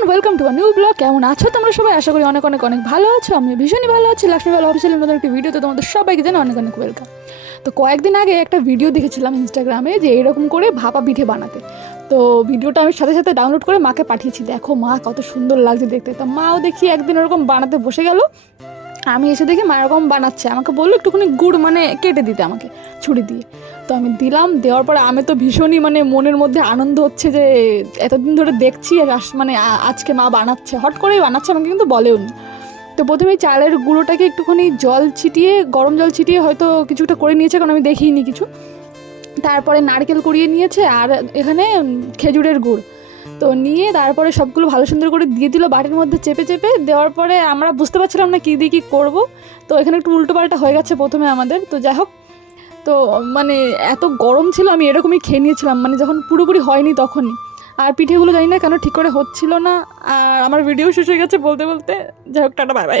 Everyone, welcome to a new blog. কেমন আছো তোমরা সবাই? আশা করি অনেক অনেক অনেক ভালো আছো। আমি ভীষণই ভালো আছি। লক্ষ্মী ভালো অফিসিয়াল নতুন একটি ভিডিওতে তোমাদের সবাইকে জানো অনেক অনেক ওয়েলকাম। তো কয়েকদিন আগে একটা ভিডিও দেখেছিলাম ইনস্টাগ্রামে যে এরকম করে ভাপা পিঠে বানাতে। তো ভিডিওটা আমি সাথে সাথে ডাউনলোড করে মাকে পাঠিয়েছি, দেখো মা কত সুন্দর লাগছে দেখতে। তো মাও দেখি একদিন ওরকম বানাতে বসে গেল, আমি এসে দেখি মা এরকম বানাচ্ছে, আমাকে বললো একটুখানি গুড় মানে কেটে দিতে আমাকে ছুরি দিয়ে। তো আমি দিলাম, দেওয়ার পরে আমি তো ভীষণই মানে মনের মধ্যে আনন্দ হচ্ছে যে এতদিন ধরে দেখছি মানে আজকে মা বানাচ্ছে, হট করেই বানাচ্ছে, আমাকে কিন্তু বলেও নি। তো প্রথমে চালের গুঁড়োটাকে একটুখানি জল ছিটিয়ে, গরম জল ছিটিয়ে হয়তো কিছুটা করে নিয়েছে, কারণ আমি দেখিনি কিছু। তারপরে নারকেল কুড়িয়ে নিয়েছে আর এখানে খেজুরের গুড় তো নিয়ে তারপরে সবগুলো ভালো সুন্দর করে দিয়ে দিল বাটির মধ্যে চেপে চেপে দেওয়ার পরে আমরা বুঝতে পারছিলাম না কী দিয়ে কী করবো। তো এখানে একটু উল্টোপাল্টা হয়ে গেছে প্রথমে আমাদের। তো যাই হোক, তো মানে এত গরম ছিল, আমি এরকমই খেয়ে নিয়েছিলাম, মানে যখন পুরোপুরি হয়নি তখনই। আর পিঠেগুলো জানি না কেন ঠিক করে হচ্ছিল না। আর আমার ভিডিও শেষ হয়ে গেছে বলতে বলতে। যাই হোক, টাটা, বাই বাই।